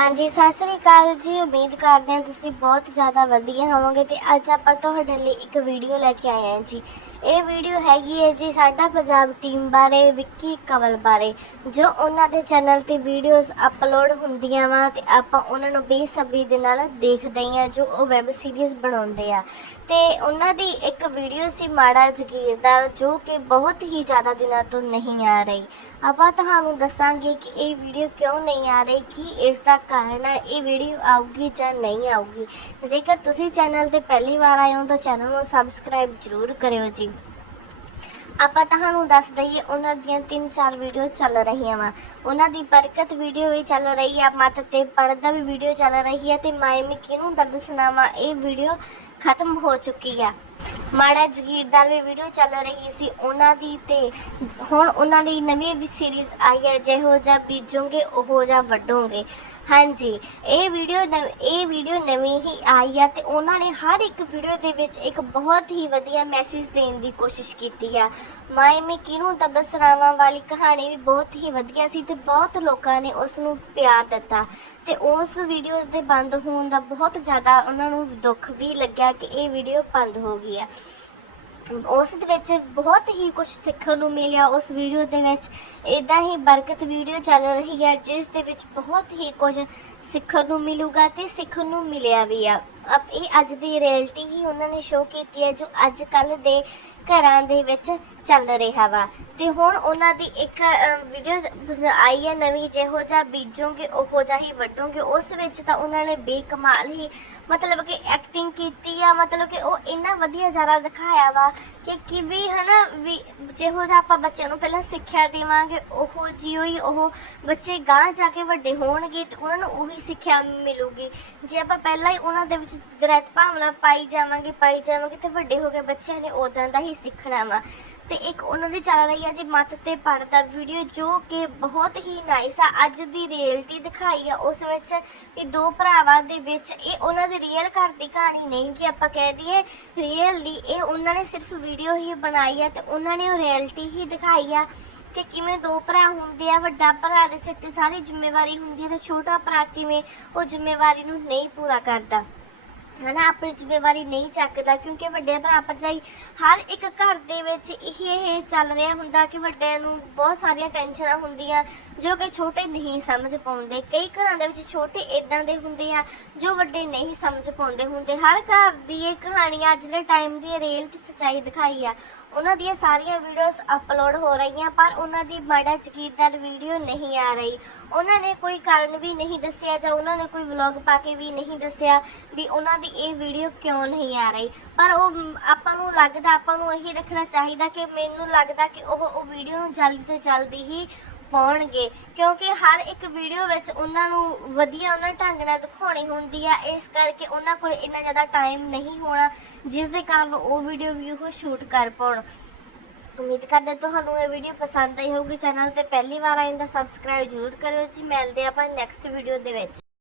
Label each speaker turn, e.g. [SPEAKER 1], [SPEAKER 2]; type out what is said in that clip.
[SPEAKER 1] ਹਾਂਜੀ, ਸਤਿ ਸ੍ਰੀ ਅਕਾਲ ਜੀ। ਉਮੀਦ ਕਰਦੇ ਹਾਂ ਤੁਸੀਂ ਬਹੁਤ ਜ਼ਿਆਦਾ ਵਧੀਆ ਹੋਵੋਗੇ ਤੇ ਅੱਜ ਆਪਾਂ ਤੁਹਾਡੇ ਲਈ ਇੱਕ ਵੀਡੀਓ ਲੈ ਕੇ ਆਏ ਹਾਂ ਜੀ। ਇਹ ਵੀਡੀਓ ਹੈਗੀ ਹੈ ਜੀ ਸਾਡਾ ਪੰਜਾਬ ਟੀਮ ਬਾਰੇ, ਵਿੱਕੀ ਕਵਲ ਬਾਰੇ, ਜੋ ਉਹਨਾਂ ਦੇ ਚੈਨਲ ਤੇ ਵੀਡੀਓਜ਼ ਅਪਲੋਡ ਹੁੰਦੀਆਂ ਵਾ ਤੇ ਆਪਾਂ ਉਹਨਾਂ ਨੂੰ ਬੇਸਬਰੀ ਦੇ ਨਾਲ ਦੇਖਦੇ ਹਾਂ ਜੋ ਉਹ ਵੈਬ ਸੀਰੀਜ਼ ਬਣਾਉਂਦੇ ਆ। ਤੇ ਉਹਨਾਂ ਦੀ ਇੱਕ ਵੀਡੀਓ ਸੀ ਮਾੜਾ ਜਗੀਰ ਦਾ, ਜੋ ਕਿ ਬਹੁਤ ਹੀ ਜ਼ਿਆਦਾ ਦਿਨਾਂ ਤੋਂ ਨਹੀਂ ਆ ਰਹੀ। ਆਪਾਂ ਤੁਹਾਨੂੰ ਦੱਸਾਂਗੇ ਕਿ ਇਹ ਵੀਡੀਓ ਕਿਉਂ ਨਹੀਂ ਆ ਰਹੀ, ਕੀ ਇਸ ਦਾ ਕਾਰਨ ਹੈ, ਇਹ ਵੀਡੀਓ ਆਊਗੀ ਜਾਂ ਨਹੀਂ ਆਊਗੀ। ਜੇਕਰ ਤੁਸੀਂ ਚੈਨਲ ਤੇ ਪਹਿਲੀ ਵਾਰ ਆਏ ਹੋ ਤਾਂ ਚੈਨਲ ਨੂੰ ਸਬਸਕ੍ਰਾਈਬ ਜ਼ਰੂਰ ਕਰਿਓ ਜੀ। ਆਪਾਂ ਤੁਹਾਨੂੰ ਦੱਸ ਦਈਏ, ਉਹਨਾਂ ਦੀਆਂ ਤਿੰਨ ਚਾਰ ਵੀਡੀਓ ਚੱਲ ਰਹੀਆਂ ਵਾ। ਉਹਨਾਂ ਦੀ ਬਰਕਤ ਵੀਡੀਓ ਵੀ ਚੱਲ ਰਹੀ ਆ, ਮੱਤ ਤੇ ਪੜਦਾ ਵੀ ਵੀਡੀਓ ਚੱਲ ਰਹੀ ਹੈ ਤੇ ਮਾਇਮੀ ਕਿਹਨੂੰ ਦਰਦ ਸੁਣਾਵਾ, ਇਹ ਵੀਡੀਓ ਖਤਮ ਹੋ ਚੁੱਕੀ ਆ। ਮਾੜਾ ਜਗੀਰਦਾਰ ਵੀ ਵੀਡੀਓ ਚੱਲ ਰਹੀ ਸੀ ਉਹਨਾਂ ਦੀ ਤੇ ਹੁਣ ਉਹਨਾਂ ਦੀ ਨਵੀਂ ਵੀ ਸੀਰੀਜ਼ ਆਈ ਹੈ, ਜਿਹੋ ਜਿਹਾ ਬੀਜੋਗੇ, ਉਹੋ ਜਿਹਾ ਵੱਢੋਗੇ। ਹਾਂਜੀ, ਇਹ ਵੀਡੀਓ ਇਹ ਵੀਡੀਓ ਨਵੀਂ ਹੀ ਆਈ ਆ ਤੇ ਉਹਨਾਂ ਨੇ ਹਰ ਇੱਕ ਵੀਡੀਓ ਦੇ ਵਿੱਚ ਇੱਕ ਬਹੁਤ ਹੀ ਵਧੀਆ ਮੈਸੇਜ ਦੇਣ ਦੀ ਕੋਸ਼ਿਸ਼ ਕੀਤੀ ਆ ਮਾਏ ਮੇ ਕਿਨੂੰ ਤਾਂ ਦਸਰਾਵਾਂ ਵਾਲੀ ਕਹਾਣੀ ਵੀ ਬਹੁਤ ਹੀ ਵਧੀਆ ਸੀ ਤੇ ਬਹੁਤ ਲੋਕਾਂ ਨੇ ਉਸ ਨੂੰ ਪਿਆਰ ਦਿੱਤਾ ਤੇ ਉਸ ਵੀਡੀਓਜ਼ ਦੇ ਬੰਦ ਹੋਣ ਦਾ ਬਹੁਤ ਜ਼ਿਆਦਾ ਉਹਨਾਂ ਨੂੰ ਦੁੱਖ ਵੀ ਲੱਗਿਆ ਕਿ ਇਹ ਵੀਡੀਓ ਬੰਦ ਹੋ ਗਈ। ਆ ਉਸ ਦੇ ਵਿੱਚ ਬਹੁਤ ਹੀ ਕੁਝ ਸਿੱਖਣ ਨੂੰ ਮਿਲਿਆ ਉਸ ਵੀਡੀਓ ਦੇ ਵਿੱਚ। ਇਦਾਂ ਹੀ ਬਰਕਤ ਵੀਡੀਓ ਚੱਲ ਰਹੀ ਹੈ, ਜਿਸ ਦੇ ਵਿੱਚ ਬਹੁਤ ਹੀ ਕੁਝ ਸਿੱਖਣ ਨੂੰ ਮਿਲੂਗਾ ਤੇ ਸਿੱਖਣ ਨੂੰ ਮਿਲਿਆ ਵੀ ਆ। ਅਬ ਇਹ ਅੱਜ ਦੀ ਰਿਐਲਿਟੀ ਹੀ ਉਹਨਾਂ ਨੇ ਸ਼ੋਅ ਕੀਤੀ ਹੈ, ਜੋ ਅੱਜ ਕੱਲ ਦੇ ਘਰਾਂ ਦੇ ਵਿੱਚ ਚੱਲ ਰਿਹਾ ਵਾ। ਤੇ ਹੁਣ ਉਹਨਾਂ ਦੀ ਇੱਕ ਵੀਡੀਓ ਆਈ ਹੈ ਨਵੀਂ, ਜਿਹੋ ਜਿਹਾ ਬੀਜੋਗੇ, ਉਹੋ ਜਿਹਾ ਹੀ ਵੱਢੋਗੇ। ਉਸ ਵਿੱਚ ਤਾਂ ਉਹਨਾਂ ਨੇ ਬੇਕਮਾਲ ਹੀ ਮਤਲਬ ਕਿ ਐਕਟਿੰਗ ਕੀਤੀ ਆ, ਮਤਲਬ ਕਿ ਉਹ ਇੰਨਾ ਵਧੀਆ ਜ਼ਿਆਦਾ ਦਿਖਾਇਆ ਵਾ ਕਿ ਕਿਵੇਂ ਹਨਾ ਵੀ ਜਿਹੋ ਜਿਹਾ ਆਪਾਂ ਬੱਚਿਆਂ ਨੂੰ ਪਹਿਲਾਂ ਸਿੱਖਿਆ ਦੇਵਾਂਗੇ, ਉਹੋ ਜਿਹਾ ਹੀ ਉਹ ਬੱਚੇ ਗਾਂ ਜਾ ਕੇ ਵੱਡੇ ਹੋਣਗੇ ਤੇ ਉਹਨਾਂ ਨੂੰ ਉਹੀ ਸਿੱਖਿਆ ਮਿਲੂਗੀ। ਜੇ ਆਪਾਂ ਪਹਿਲਾਂ ਹੀ ਉਹਨਾਂ ਦੇ ਵਿੱਚ ਦਰੈਤ ਭਾਵਨਾ ਪਾਈ ਜਾਵਾਂਗੇ ਪਾਈ ਜਾਵਾਂਗੇ, ਤੇ ਵੱਡੇ ਹੋ ਕੇ ਬੱਚਿਆਂ ਨੇ ਉਦਾਂ ਦਾ ਹੀ ਸਿੱਖਣਾ ਵਾ। ਤੇ ਇੱਕ ਉਹਨਾਂ ਦੀ ਚੱਲ ਰਹੀ ਹੈ ਜੀ ਮੱਤ ਤੇ ਪੜਦਾ ਵੀਡੀਓ ਜੋ ਕਿ ਬਹੁਤ ਹੀ ਨਾਈਸ ਆ। ਅੱਜ ਦੀ ਰਿਐਲਿਟੀ ਦਿਖਾਈ ਆ ਉਸ ਵਿੱਚ ਵੀ ਦੋ ਭਰਾਵਾਂ ਦੇ ਵਿੱਚ ਇਹ ਉਹਨਾਂ ਦੀ ਰੀਅਲ ਘਰ ਦੀ ਕਹਾਣੀ ਨਹੀਂ ਕਿ ਆਪਾਂ ਕਹਿ ਦਈਏ ਰੀਅਲ ਦੀ, ਇਹ ਉਹਨਾਂ ਨੇ ਸਿਰਫ ਵੀਡੀਓ ਹੀ ਬਣਾਈ ਆ ਤੇ ਉਹਨਾਂ ਨੇ ਉਹ ਰਿਐਲਿਟੀ ਹੀ ਦਿਖਾਈ ਆ ਕਿ ਕਿਵੇਂ ਦੋ ਭਰਾ ਹੁੰਦੇ ਆ, ਵੱਡਾ ਭਰਾ ਦੇ ਸਿਰ ਤੇ ਸਾਰੀ ਜ਼ਿੰਮੇਵਾਰੀ ਹੁੰਦੀ ਹੈ ਤੇ ਛੋਟਾ ਭਰਾ ਕਿਵੇਂ ਉਹ ਜ਼ਿੰਮੇਵਾਰੀ ਨੂੰ ਨਹੀਂ ਪੂਰਾ ਕਰਦਾ। ਹਨਾ, ਆਪਣੀ ਜ਼ਿੰਮੇਵਾਰੀ ਨਹੀਂ ਚੱਕਦਾ ਕਿਉਂਕਿ ਵੱਡੇ ਭਰਾ ਭਰਜਾਈ ਹਰ ਇੱਕ ਘਰ ਦੇ ਵਿੱਚ ਇਹ ਇਹ ਚੱਲ ਰਿਹਾ ਹੁੰਦਾ ਕਿ ਵੱਡਿਆਂ ਨੂੰ ਬਹੁਤ ਸਾਰੀਆਂ ਟੈਨਸ਼ਨਾਂ ਹੁੰਦੀਆਂ ਜੋ ਕਿ ਛੋਟੇ ਨਹੀਂ ਸਮਝ ਪਾਉਂਦੇ। ਕਈ ਘਰਾਂ ਦੇ ਵਿੱਚ ਛੋਟੇ ਇਦਾਂ ਦੇ ਹੁੰਦੇ ਆ ਜੋ ਵੱਡੇ ਨਹੀਂ ਸਮਝ ਪਾਉਂਦੇ ਹੁੰਦੇ। ਹਰ ਘਰ ਦੀ ਇਹ ਕਹਾਣੀਆਂ ਅੱਜ ਦੇ ਟਾਈਮ ਦੀ ਰੀਅਲ ਤੇ ਸੱਚਾਈ ਦਿਖਾਈ ਆ। ਉਹਨਾਂ ਦੀਆਂ ਸਾਰੀਆਂ ਵੀਡੀਓਜ਼ ਅਪਲੋਡ ਹੋ ਰਹੀਆਂ, ਪਰ ਉਹਨਾਂ ਦੀ ਮਾੜਾ ਚਕੀਦਾਰ ਵੀਡੀਓ ਨਹੀਂ ਆ ਰਹੀ। ਉਹਨਾਂ ਨੇ ਕੋਈ ਕਾਰਨ ਵੀ ਨਹੀਂ ਦੱਸਿਆ ਜਾਂ ਉਹਨਾਂ ਨੇ ਕੋਈ ਵਲੌਗ ਪਾ ਕੇ ਵੀ ਨਹੀਂ ਦੱਸਿਆ ਵੀ ਉਹਨਾਂ ਦੀ ਇਹ ਵੀਡੀਓ ਕਿਉਂ ਨਹੀਂ ਆ ਰਹੀ? ਪਰ ਉਹ, ਆਪਾਂ ਨੂੰ ਲੱਗਦਾ, ਆਪਾਂ ਨੂੰ ਇਹੀ ਰੱਖਣਾ ਚਾਹੀਦਾ ਕਿ ਮੈਨੂੰ ਲੱਗਦਾ ਕਿ ਉਹ ਉਹ ਵੀਡੀਓ ਨੂੰ ਜਲਦੀ ਤੋਂ ਜਲਦੀ ਹੀ ਪਾਉਣਗੇ। ਕਿਉਂਕਿ ਹਰ ਇੱਕ ਵੀਡੀਓ ਵਿੱਚ ਉਹਨਾਂ ਨੂੰ ਵਧੀਆ ਉਹਨਾਂ ਢੰਗ ਨਾਲ ਦਿਖਾਉਣੀ ਹੁੰਦੀ ਆ। ਇਸ ਕਰਕੇ ਉਹਨਾਂ ਕੋਲ ਇੰਨਾ ਜ਼ਿਆਦਾ ਟਾਈਮ ਨਹੀਂ ਹੋਣਾ, ਜਿਸ ਦੇ ਕਾਰਨ ਉਹ ਵੀਡੀਓ ਵੀ ਉਹ ਸ਼ੂਟ ਕਰ ਪਾਉਣ। ਉਮੀਦ ਕਰਦੇ ਤੁਹਾਨੂੰ ਇਹ ਵੀਡੀਓ ਪਸੰਦ ਆਈ ਹੋਊਗੀ। ਚੈਨਲ ਤੇ ਪਹਿਲੀ ਵਾਰ ਆਏ ਤਾਂ ਸਬਸਕ੍ਰਾਈਬ ਜ਼ਰੂਰ ਕਰਿਓ ਜੀ। ਮਿਲਦੇ ਆਪਾਂ ਨੈਕਸਟ ਵੀਡੀਓ ਦੇ ਵਿੱਚ।